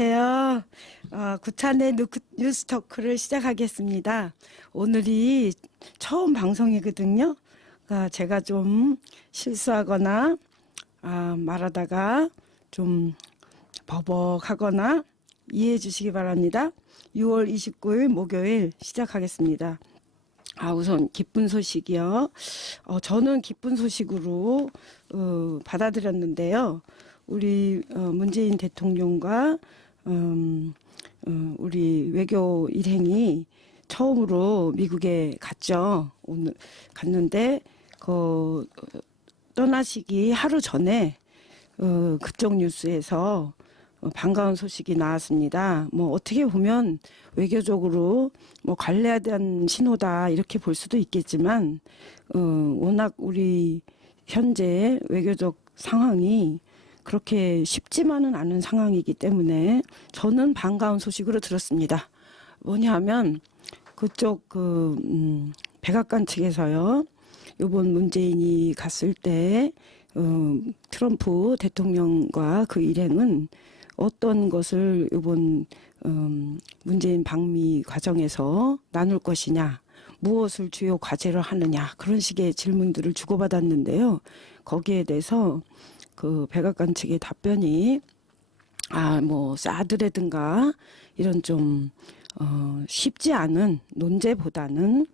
안녕하세요. 구찬의 뉴스 토크를 시작하겠습니다. 오늘이 처음 방송이거든요. 제가 좀 실수하거나 말하다가 좀 버벅하거나 이해해 주시기 바랍니다. 6월 29일 목요일 시작하겠습니다. 우선 기쁜 소식이요. 저는 기쁜 소식으로 받아들였는데요. 우리 문재인 대통령과 우리 외교 일행이 처음으로 미국에 갔죠. 오늘 갔는데 떠나시기 하루 전에 그쪽 뉴스에서 반가운 소식이 나왔습니다. 뭐 어떻게 보면 외교적으로 뭐 관례된 신호다 이렇게 볼 수도 있겠지만 워낙 우리 현재 외교적 상황이 그렇게 쉽지만은 않은 상황이기 때문에 저는 반가운 소식으로 들었습니다. 뭐냐하면 그쪽 백악관 측에서요. 이번 문재인이 갔을 때 트럼프 대통령과 그 일행은 어떤 것을 이번 문재인 방미 과정에서 나눌 것이냐, 무엇을 주요 과제로 하느냐 그런 식의 질문들을 주고받았는데요. 거기에 대해서 그 백악관 측의 답변이 뭐 사드라든가 이런 좀 쉽지 않은 논제보다는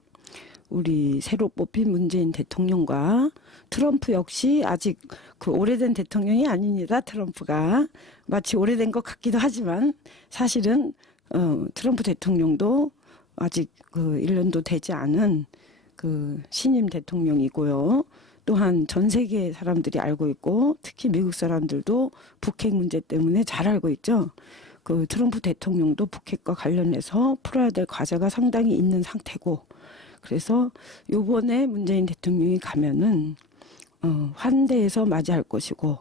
우리 새로 뽑힌 문재인 대통령과 트럼프 역시 아직 그 오래된 대통령이 아닙니다. 트럼프가 마치 오래된 것 같기도 하지만 사실은 트럼프 대통령도 아직 그 1년도 되지 않은 그 신임 대통령이고요. 또한 전 세계 사람들이 알고 있고 특히 미국 사람들도 북핵 문제 때문에 잘 알고 있죠. 그 트럼프 대통령도 북핵과 관련해서 풀어야 될 과제가 상당히 있는 상태고, 그래서 요번에 문재인 대통령이 가면은 환대해서 맞이할 것이고,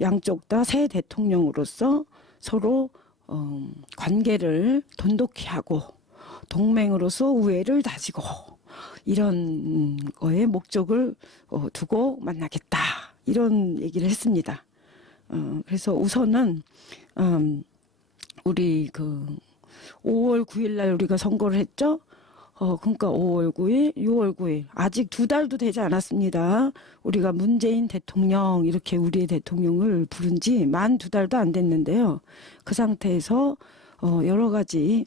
양쪽 다 새 대통령으로서 서로 관계를 돈독히 하고 동맹으로서 우애를 다지고 이런 거에 목적을 두고 만나겠다 이런 얘기를 했습니다. 그래서 우선은 우리 5월 9일 날 우리가 선거를 했죠. 그러니까 5월 9일, 6월 9일 아직 2달도 되지 않았습니다. 우리가 문재인 대통령 이렇게 우리의 대통령을 부른 지 만 2달도 안 됐는데요. 그 상태에서 여러 가지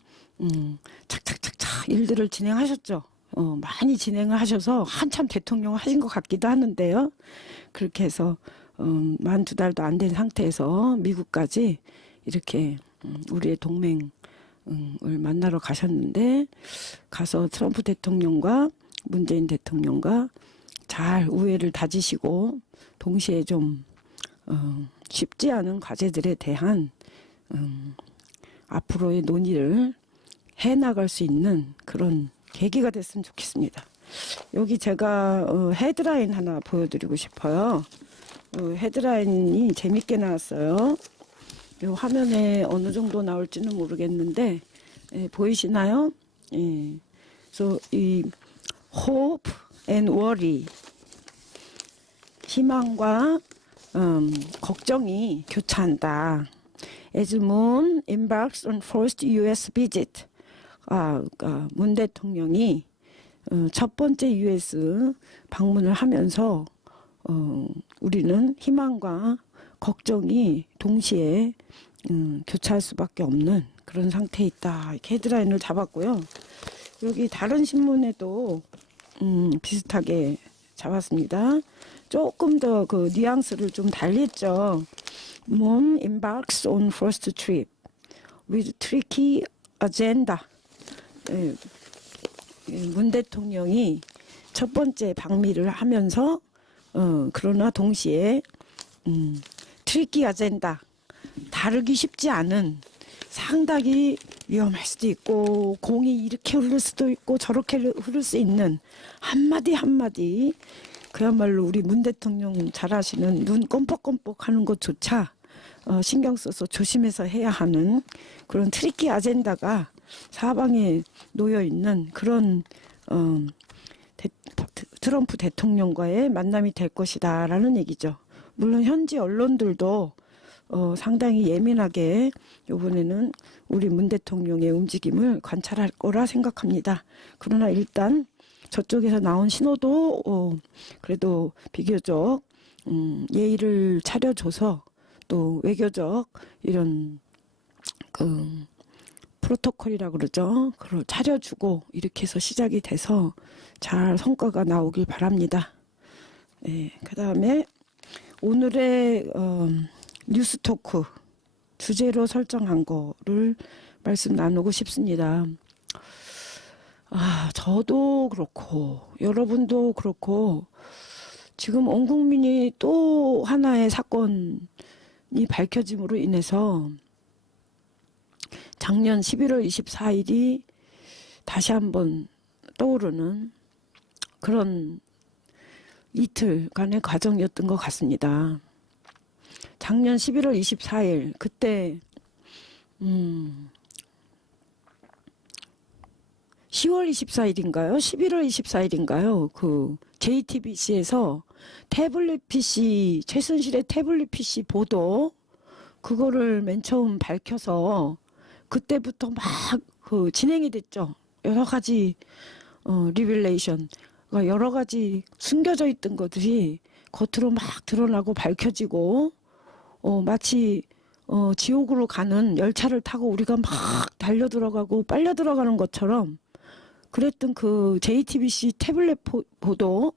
착착착착 일들을 진행하셨죠. 많이 진행을 하셔서 한참 대통령을 하신 것 같기도 하는데요. 그렇게 해서 만 2달도 안 된 상태에서 미국까지 이렇게 우리의 동맹을 만나러 가셨는데, 가서 트럼프 대통령과 문재인 대통령과 잘 우애를 다지시고 동시에 좀 쉽지 않은 과제들에 대한 앞으로의 논의를 해나갈 수 있는 그런 계기가 됐으면 좋겠습니다. 여기 제가 헤드라인 하나 보여드리고 싶어요. 헤드라인이 재밌게 나왔어요. 이 화면에 어느 정도 나올지는 모르겠는데 보이시나요? 그래서 이 hope and worry, 희망과 걱정이 교차한다. As Moon embarks on first U.S. visit, 문 대통령이 첫 번째 US 방문을 하면서 우리는 희망과 걱정이 동시에 교차할 수밖에 없는 그런 상태에 있다. 이렇게 헤드라인을 잡았고요. 여기 다른 신문에도 비슷하게 잡았습니다. 조금 더 그 뉘앙스를 좀 달리했죠. Moon embarks on first trip with tricky agenda. 문 대통령이 첫 번째 방미를 하면서 그러나 동시에 트리키 아젠다, 다루기 쉽지 않은, 상당히 위험할 수도 있고 공이 이렇게 흐를 수도 있고 저렇게 흐를 수 있는 한마디 한마디, 그야말로 우리 문 대통령 잘 아시는 눈 껌뻑껌뻑 하는 것조차 신경 써서 조심해서 해야 하는 그런 트리키 아젠다가 사방에 놓여 있는 그런 트럼프 대통령과의 만남이 될 것이다라는 얘기죠. 물론 현지 언론들도 상당히 예민하게 이번에는 우리 문 대통령의 움직임을 관찰할 거라 생각합니다. 그러나 일단 저쪽에서 나온 신호도 그래도 비교적 예의를 차려줘서 또 외교적 이런 그 프로토콜이라고 그러죠. 그걸 차려주고 이렇게 해서 시작이 돼서 잘 성과가 나오길 바랍니다. 네, 그 다음에 오늘의 뉴스 토크 주제로 설정한 거를 말씀 나누고 싶습니다. 저도 그렇고 여러분도 그렇고 지금 온 국민이 또 하나의 사건이 밝혀짐으로 인해서 작년 11월 24일이 다시 한번 떠오르는 그런 이틀간의 과정이었던 것 같습니다. 작년 11월 24일 그때 10월 24일인가요? 11월 24일인가요? 그 JTBC에서 태블릿 PC 최순실의 태블릿 PC 보도 그거를 맨 처음 밝혀서 그때부터 막 그 진행이 됐죠. 여러 가지 리빌레이션, 여러 가지 숨겨져 있던 것들이 겉으로 막 드러나고 밝혀지고 마치 지옥으로 가는 열차를 타고 우리가 막 달려 들어가고 빨려 들어가는 것처럼 그랬던 그 JTBC 태블릿 보도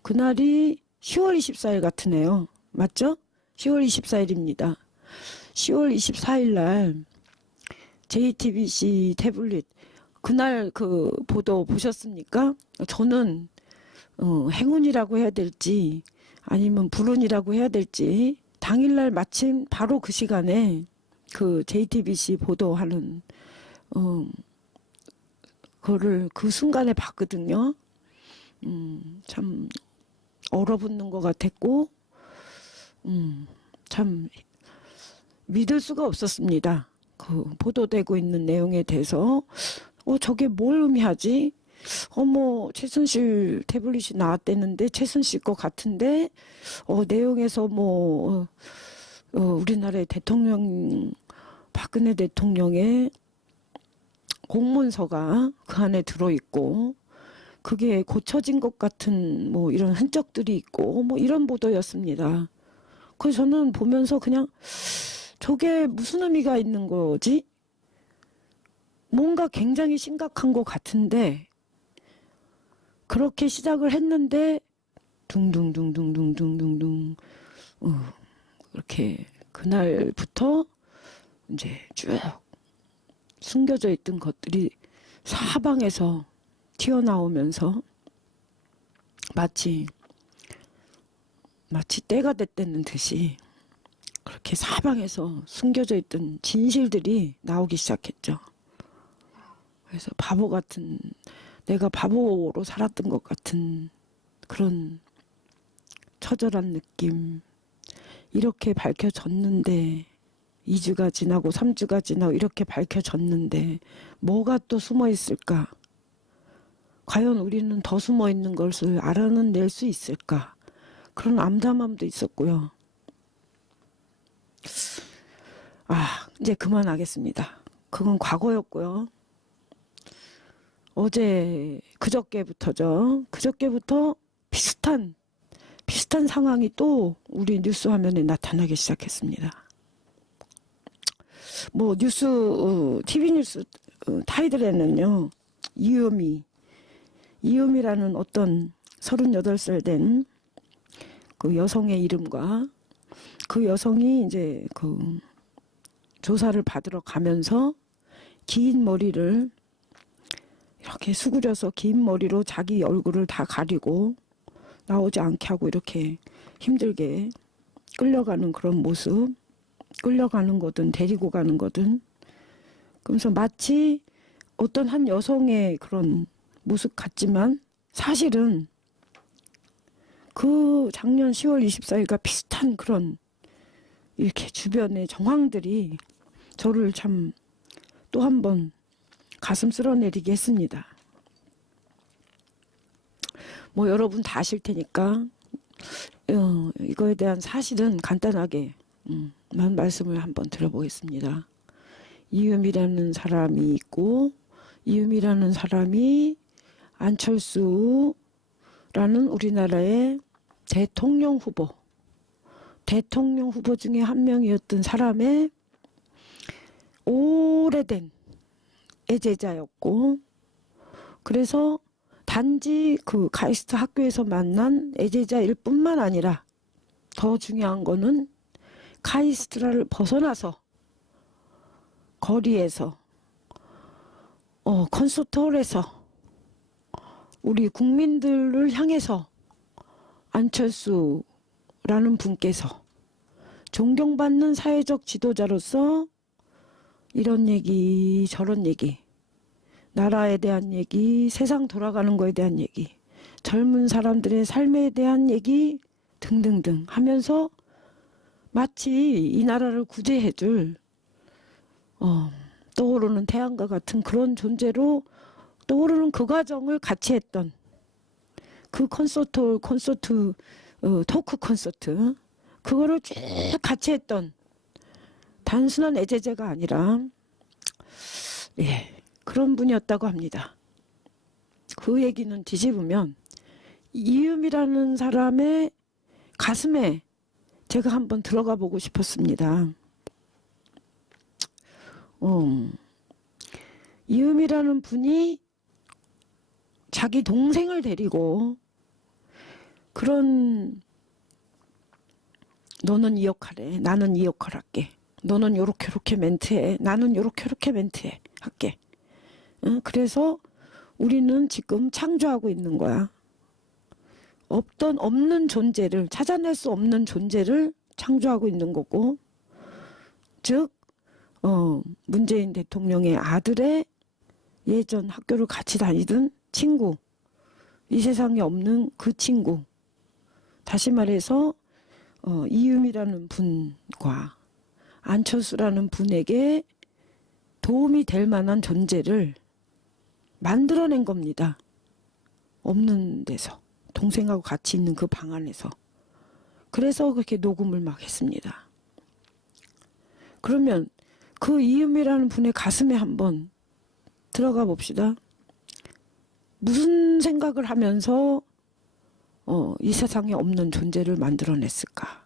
그날이 10월 24일 같으네요. 맞죠? 10월 24일입니다. 10월 24일 날 JTBC 태블릿 그날 그 보도 보셨습니까? 저는 행운이라고 해야 될지 아니면 불운이라고 해야 될지 당일날 마침 바로 그 시간에 그 JTBC 보도하는 그거를 그 순간에 봤거든요. 참 얼어붙는 것 같았고 참 믿을 수가 없었습니다. 그 보도되고 있는 내용에 대해서 저게 뭘 의미하지? 최순실 태블릿이 나왔대는데 최순실 것 같은데 내용에서 우리나라의 대통령 박근혜 대통령의 공문서가 그 안에 들어있고 그게 고쳐진 것 같은 이런 흔적들이 있고 이런 보도였습니다. 그래서 저는 보면서 그냥 저게 무슨 의미가 있는 거지? 뭔가 굉장히 심각한 것 같은데 그렇게 시작을 했는데 둥둥둥둥둥둥둥둥 이렇게 그날부터 이제 쭉 숨겨져 있던 것들이 사방에서 튀어나오면서 마치 때가 됐다는 듯이 그렇게 사방에서 숨겨져 있던 진실들이 나오기 시작했죠. 그래서 바보 같은, 내가 바보로 살았던 것 같은 그런 처절한 느낌. 이렇게 밝혀졌는데 2주가 지나고 3주가 지나고 이렇게 밝혀졌는데 뭐가 또 숨어 있을까? 과연 우리는 더 숨어 있는 것을 알아낼 수 있을까? 그런 암담함도 있었고요. 이제 그만하겠습니다. 그건 과거였고요. 그저께부터죠. 그저께부터 비슷한 상황이 또 우리 뉴스 화면에 나타나기 시작했습니다. TV 뉴스 타이틀에는요, 이유미라는 어떤 38살 된 그 여성의 이름과 그 여성이 이제 그 조사를 받으러 가면서 긴 머리를 이렇게 수그려서 긴 머리로 자기 얼굴을 다 가리고 나오지 않게 하고 이렇게 힘들게 끌려가는 그런 모습, 끌려가는 거든 데리고 가는 거든, 그러면서 마치 어떤 한 여성의 그런 모습 같지만 사실은 그 작년 10월 24일과 비슷한 그런 이렇게 주변의 정황들이 저를 참 또 한 번 가슴 쓸어내리게 했습니다. 여러분 다 아실 테니까 이거에 대한 사실은 간단하게 말씀을 한번 들어보겠습니다. 이음이라는 사람이 있고 이음이라는 사람이 안철수라는 우리나라의 대통령 후보 중에 한 명이었던 사람의 오래된 애제자였고, 그래서 단지 그 카이스트 학교에서 만난 애제자일 뿐만 아니라 더 중요한 거는 카이스트라를 벗어나서 거리에서 콘서트홀에서 우리 국민들을 향해서 안철수라는 분께서 존경받는 사회적 지도자로서 이런 얘기 저런 얘기, 나라에 대한 얘기, 세상 돌아가는 거에 대한 얘기, 젊은 사람들의 삶에 대한 얘기 등등등 하면서 마치 이 나라를 구제해줄 떠오르는 태양과 같은 그런 존재로 떠오르는 그 과정을 같이 했던 그 콘서트 토크 콘서트, 그거를 쭉 같이 했던 단순한 애제자가 아니라 그런 분이었다고 합니다. 그 얘기는 뒤집으면 이음이라는 사람의 가슴에 제가 한번 들어가 보고 싶었습니다. 이음이라는 분이 자기 동생을 데리고 그런 너는 이 역할해, 나는 이 역할 할게, 너는 요렇게 멘트해, 나는 요렇게 멘트해 할게. 그래서 우리는 지금 창조하고 있는 거야. 없는 존재를, 찾아낼 수 없는 존재를 창조하고 있는 거고, 즉 문재인 대통령의 아들의 예전 학교를 같이 다니던 친구, 이 세상에 없는 그 친구, 다시 말해서 이음이라는 분과 안철수라는 분에게 도움이 될 만한 존재를 만들어낸 겁니다. 없는 데서, 동생하고 같이 있는 그 방 안에서. 그래서 그렇게 녹음을 막 했습니다. 그러면 그 이음이라는 분의 가슴에 한번 들어가 봅시다. 무슨 생각을 하면서 이 세상에 없는 존재를 만들어냈을까?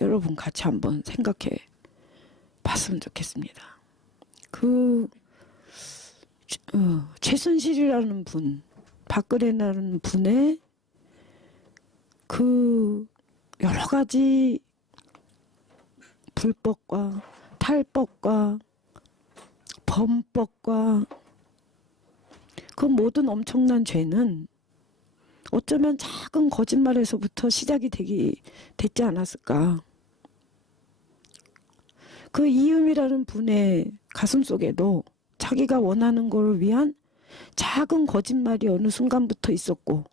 여러분 같이 한번 생각해 봤으면 좋겠습니다. 그 최순실이라는 분, 박근혜라는 분의 그 여러 가지 불법과 탈법과 범법과 그 모든 엄청난 죄는 어쩌면 작은 거짓말에서부터 시작이 됐지 않았을까. 그 이음이라는 분의 가슴속에도 자기가 원하는 걸 위한 작은 거짓말이 어느 순간부터 있었고,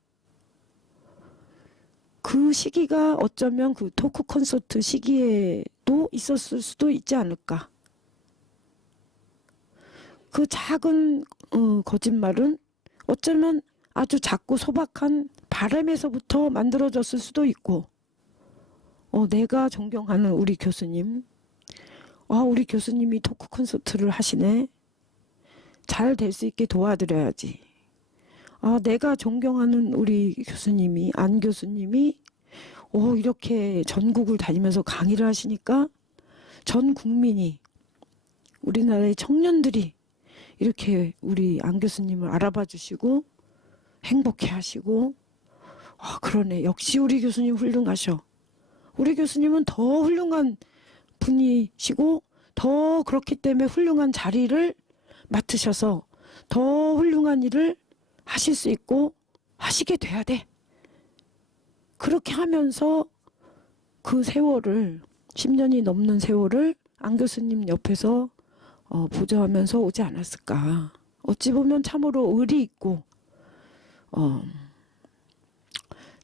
그 시기가 어쩌면 그 토크 콘서트 시기에도 있었을 수도 있지 않을까. 그 작은 거짓말은 어쩌면 아주 작고 소박한 바람에서부터 만들어졌을 수도 있고, 내가 존경하는 우리 교수님, 우리 교수님이 토크 콘서트를 하시네, 잘 될 수 있게 도와드려야지. 내가 존경하는 우리 교수님이, 안 교수님이 이렇게 전국을 다니면서 강의를 하시니까 전 국민이, 우리나라의 청년들이 이렇게 우리 안 교수님을 알아봐 주시고 행복해 하시고, 그러네, 역시 우리 교수님 훌륭하셔. 우리 교수님은 더 훌륭한 분이시고 더 그렇기 때문에 훌륭한 자리를 맡으셔서 더 훌륭한 일을 하실 수 있고 하시게 돼야 돼. 그렇게 하면서 그 세월을, 10년이 넘는 세월을 안 교수님 옆에서 보좌하면서 오지 않았을까. 어찌 보면 참으로 의리 있고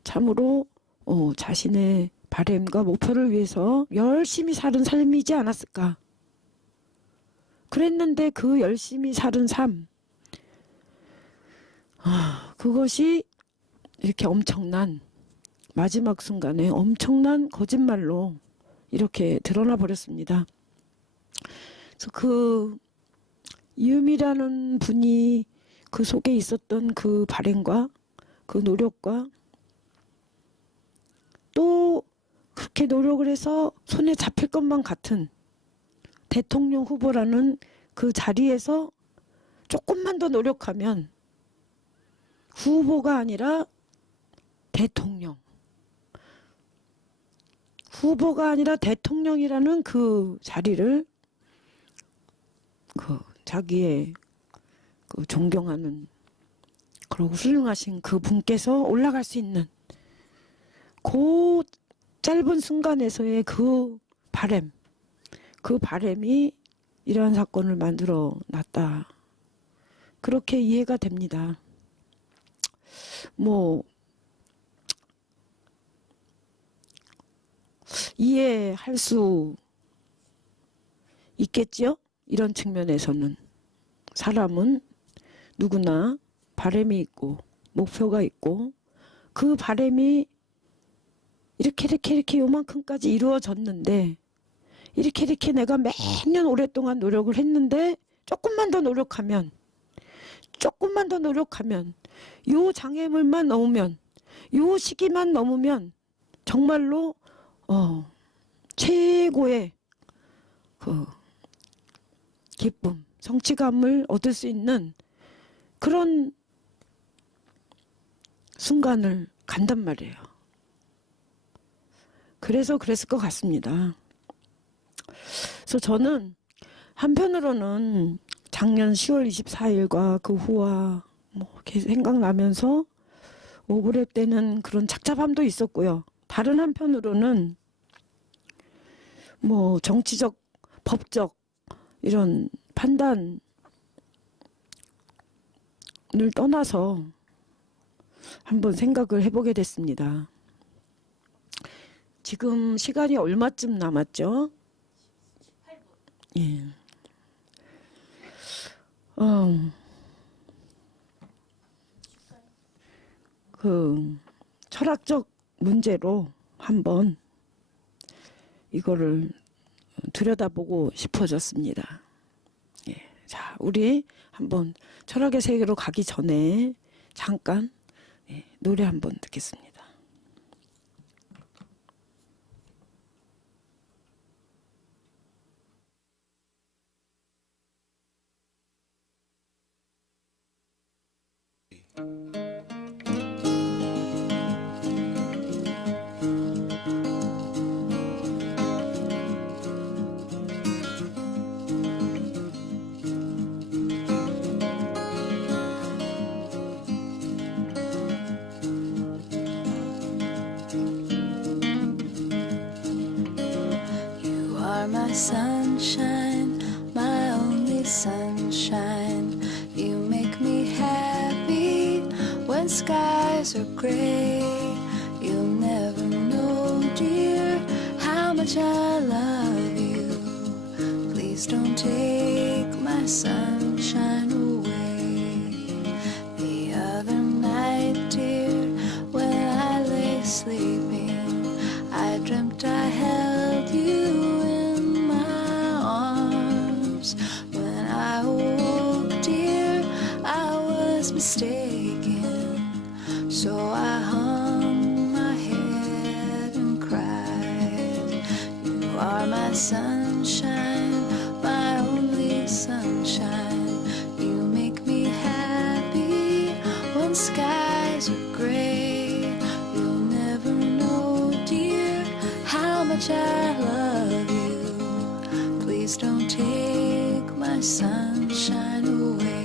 참으로 자신의 바램과 목표를 위해서 열심히 사는 삶이지 않았을까. 그랬는데 그 열심히 사는 삶, 그것이 이렇게 엄청난, 마지막 순간에 엄청난 거짓말로 이렇게 드러나 버렸습니다. 그래서 그 이음이라는 분이 그 속에 있었던 그 바램과 그 노력과 또 그렇게 노력을 해서 손에 잡힐 것만 같은 대통령 후보라는 그 자리에서 조금만 더 노력하면 후보가 아니라 대통령, 후보가 아니라 대통령이라는 그 자리를 그 자기의 그 존경하는 그리고 훌륭하신 그 분께서 올라갈 수 있는 그 짧은 순간에서의 그 바램, 그 바램이 이러한 사건을 만들어 놨다. 그렇게 이해가 됩니다. 뭐 이해할 수 있겠지요? 이런 측면에서는 사람은 누구나 바램이 있고 목표가 있고 그 바램이 이렇게 요만큼까지 이루어졌는데 이렇게 내가 매년 오랫동안 노력을 했는데 조금만 더 노력하면 요 장애물만 넘으면 요 시기만 넘으면 정말로 최고의 그 기쁨, 성취감을 얻을 수 있는 그런 순간을 간단 말이에요. 그래서 그랬을 것 같습니다. 그래서 저는 한편으로는 작년 10월 24일과 그 후와 뭐 이렇게 생각나면서 오브랩 때는 그런 착잡함도 있었고요. 다른 한편으로는 뭐 정치적, 법적 이런 판단을 떠나서 한번 생각을 해보게 됐습니다. 지금 시간이 얼마쯤 남았죠? 18분. 예. 그 철학적 문제로 한번 이거를 들여다보고 싶어졌습니다. 예. 자, 우리 한번 철학의 세계로 가기 전에 잠깐 노래 한번 듣겠습니다. My sunshine, my only sunshine. You make me happy when skies are gray. You'll never know, dear, how much I love you. Please don't take my sunshine away. The other night, dear, when I lay sleeping, I dreamt I held you. Mistaken, so I hung my head and cried. You are my sunshine, my only sunshine. You make me happy when skies are gray. You'll never know, dear, how much I love you. Please don't take my sunshine away.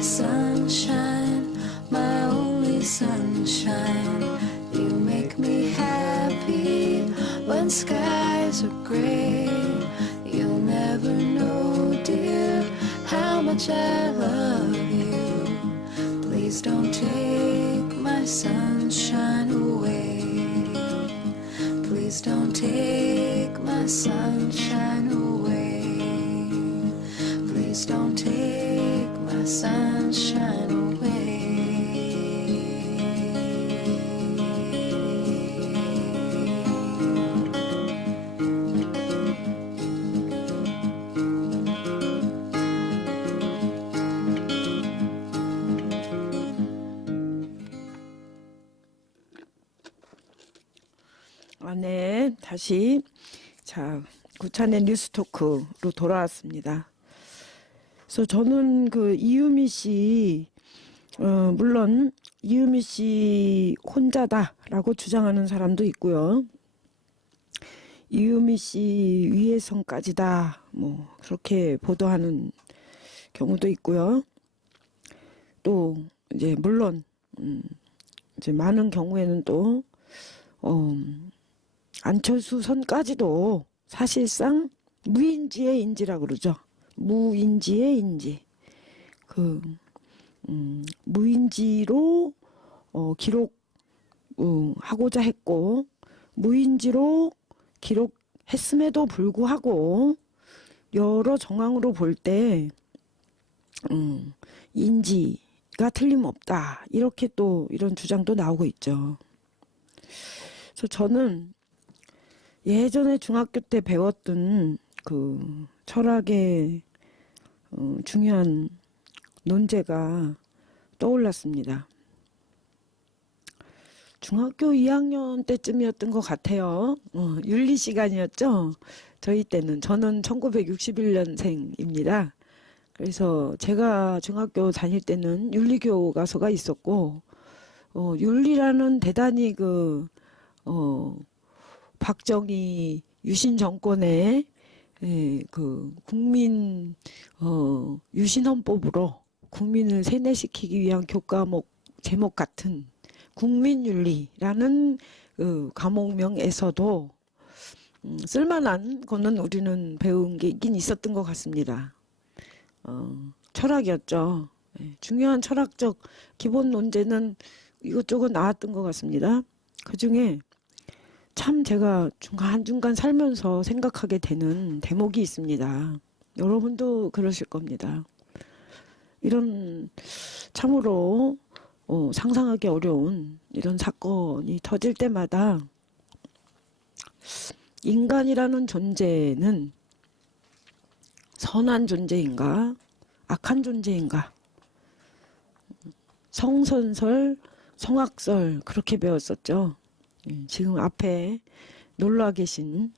Sunshine, my only sunshine. You make me happy when skies are gray. You'll never know, dear, how much much I love you. Please don't take my sunshine away. Please don't take my sunshine away. Please don't take my sunshine away. 네, 다시 자 구찬의 뉴스토크로 돌아왔습니다. 그래서 저는 그 이유미 씨, 물론 이유미 씨 혼자다라고 주장하는 사람도 있고요. 이유미 씨 위해성까지다, 뭐 그렇게 보도하는 경우도 있고요. 또 이제 물론 이제 많은 경우에는 또 안철수 선까지도 사실상 무인지의 인지라 그러죠. 무인지의 인지. 그 무인지로 기록 하고자 했고, 무인지로 기록했음에도 불구하고 여러 정황으로 볼 때 인지가 틀림없다, 이렇게 또 이런 주장도 나오고 있죠. 그래서 저는 예전에 중학교 때 배웠던 그 철학의 중요한 논제가 떠올랐습니다. 중학교 2학년 때쯤이었던 것 같아요. 윤리 시간이었죠. 저희 때는. 저는 1961년생입니다. 그래서 제가 중학교 다닐 때는 윤리교 과서가 있었고, 윤리라는 대단히 박정희 유신 정권의 그 국민 유신헌법으로 국민을 세뇌시키기 위한 교과목 제목 같은 국민윤리라는 그 과목명에서도 쓸만한 거는 우리는 배운 게 있긴 있었던 것 같습니다. 철학이었죠. 중요한 철학적 기본 논제는 이것저것 나왔던 것 같습니다. 그 중에 참 제가 중간중간 살면서 생각하게 되는 대목이 있습니다. 여러분도 그러실 겁니다. 이런 참으로 상상하기 어려운 이런 사건이 터질 때마다 인간이라는 존재는 선한 존재인가, 악한 존재인가, 성선설, 성악설 그렇게 배웠었죠. 지금 앞에 놀러 계신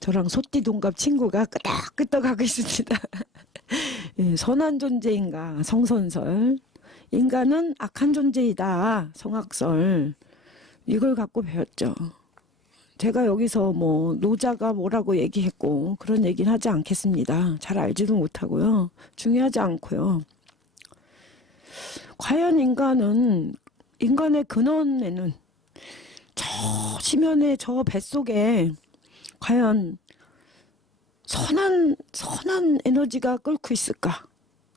저랑 소띠 동갑 친구가 끄덕끄덕하고 있습니다. 선한 존재인가, 성선설, 인간은 악한 존재이다, 성악설, 이걸 갖고 배웠죠. 제가 여기서 뭐 노자가 뭐라고 얘기했고 그런 얘기는 하지 않겠습니다. 잘 알지도 못하고요. 중요하지 않고요. 과연 인간의 근원에는 저 심연의 저 뱃속에 과연 선한 에너지가 끓고 있을까?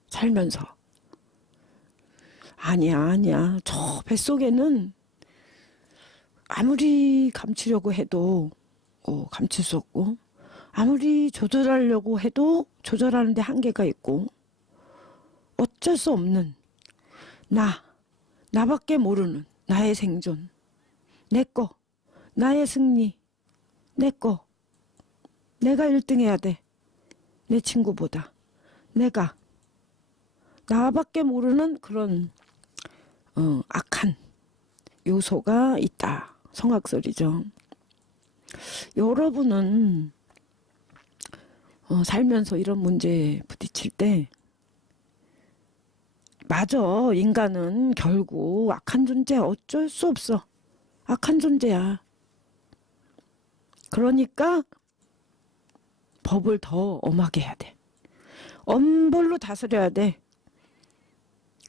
살면서. 아니야. 저 뱃속에는 아무리 감추려고 해도 감출 수 없고, 아무리 조절하려고 해도 조절하는 데 한계가 있고, 어쩔 수 없는 나밖에 모르는 나의 생존, 나의 승리, 내가 1등 해야 돼. 내 친구보다. 나밖에 모르는 그런 악한 요소가 있다. 성악설이죠. 여러분은 살면서 이런 문제에 부딪힐 때 맞아, 인간은 결국 악한 존재야. 어쩔 수 없어. 악한 존재야. 그러니까 법을 더 엄하게 해야 돼. 엄벌로 다스려야 돼.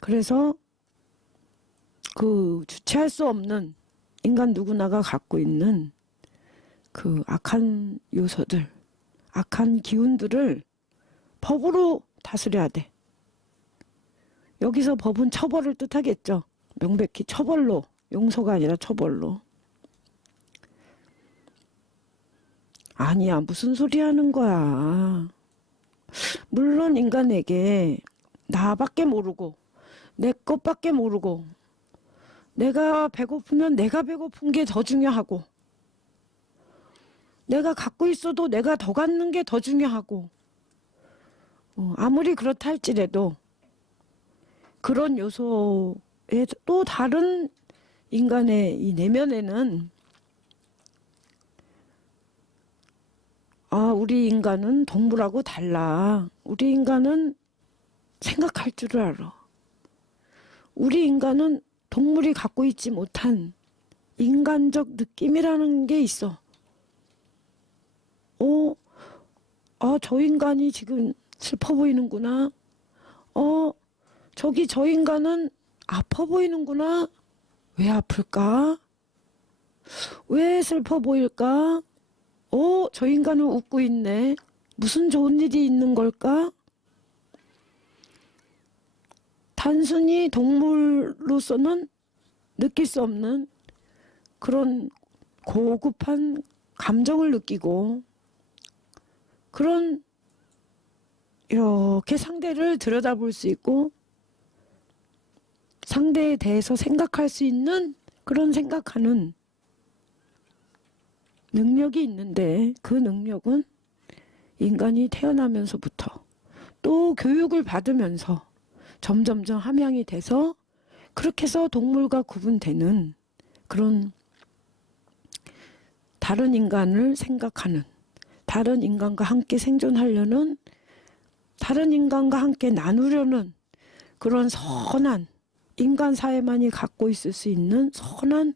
그래서 그 주체할 수 없는 인간 누구나가 갖고 있는 그 악한 요소들, 악한 기운들을 법으로 다스려야 돼. 여기서 법은 처벌을 뜻하겠죠. 명백히 처벌로, 용서가 아니라 처벌로. 아니야, 무슨 소리 하는 거야. 물론 인간에게 나밖에 모르고 내 것밖에 모르고 내가 배고프면 내가 배고픈 게 더 중요하고 내가 갖고 있어도 내가 더 갖는 게 더 중요하고 아무리 그렇다 할지라도 그런 요소에 또 다른 인간의 이 내면에는 우리 인간은 동물하고 달라. 우리 인간은 생각할 줄을 알아. 우리 인간은 동물이 갖고 있지 못한 인간적 느낌이라는 게 있어. 저 인간이 지금 슬퍼 보이는구나. 저기 저 인간은 아파 보이는구나. 왜 아플까? 왜 슬퍼 보일까? 저 인간은 웃고 있네. 무슨 좋은 일이 있는 걸까? 단순히 동물로서는 느낄 수 없는 그런 고급한 감정을 느끼고 그런 이렇게 상대를 들여다볼 수 있고 상대에 대해서 생각할 수 있는 그런 생각하는 능력이 있는데 그 능력은 인간이 태어나면서부터 또 교육을 받으면서 점점점 함양이 돼서 그렇게 해서 동물과 구분되는 그런 다른 인간을 생각하는 다른 인간과 함께 생존하려는 다른 인간과 함께 나누려는 그런 선한 인간 사회만이 갖고 있을 수 있는 선한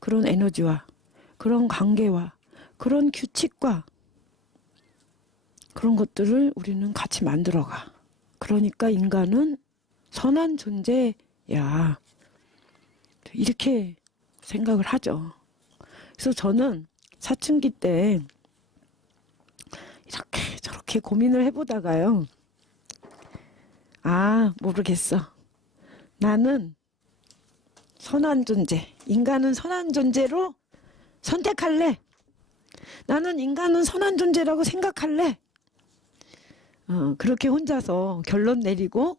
그런 에너지와 그런 관계와 그런 규칙과 그런 것들을 우리는 같이 만들어가. 그러니까 인간은 선한 존재야. 이렇게 생각을 하죠. 그래서 저는 사춘기 때 이렇게 저렇게 고민을 해보다가요. 모르겠어. 나는 선한 존재, 인간은 선한 존재로 선택할래. 나는 인간은 선한 존재라고 생각할래. 그렇게 혼자서 결론 내리고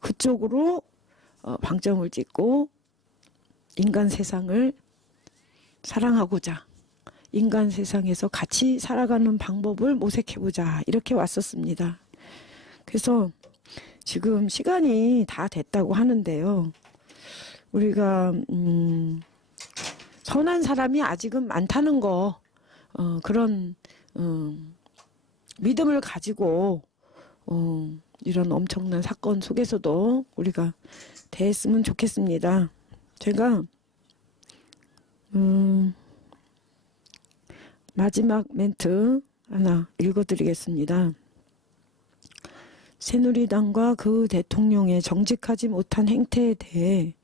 그쪽으로 방점을 찍고 인간 세상을 사랑하고자 인간 세상에서 같이 살아가는 방법을 모색해보자 이렇게 왔었습니다. 그래서 지금 시간이 다 됐다고 하는데요. 우리가 선한 사람이 아직은 많다는 거 그런 믿음을 가지고 이런 엄청난 사건 속에서도 우리가 대했으면 좋겠습니다. 제가 마지막 멘트 하나 읽어드리겠습니다. 새누리당과 그 대통령의 정직하지 못한 행태에 대해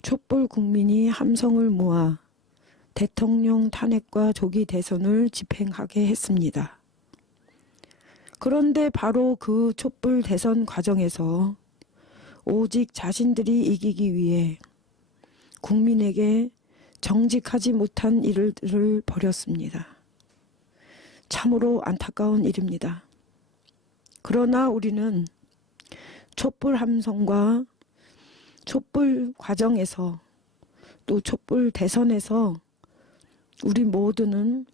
촛불 국민이 함성을 모아 대통령 탄핵과 조기 대선을 집행하게 했습니다. 그런데 바로 그 촛불 대선 과정에서 오직 자신들이 이기기 위해 국민에게 정직하지 못한 일을 벌였습니다. 참으로 안타까운 일입니다. 그러나 우리는 촛불 함성과 촛불 과정에서 또 촛불 대선에서 우리 모두는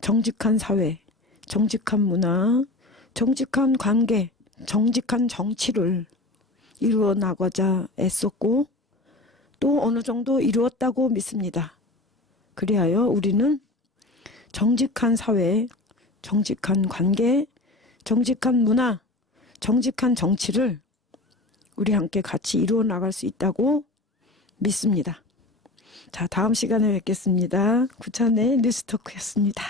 정직한 사회, 정직한 문화, 정직한 관계, 정직한 정치를 이루어 나가자 애썼고 또 어느 정도 이루었다고 믿습니다. 그리하여 우리는 정직한 사회, 정직한 관계, 정직한 문화, 정직한 정치를 우리 함께 같이 이루어 나갈 수 있다고 믿습니다. 자, 다음 시간에 뵙겠습니다. 구찬의 뉴스토크였습니다.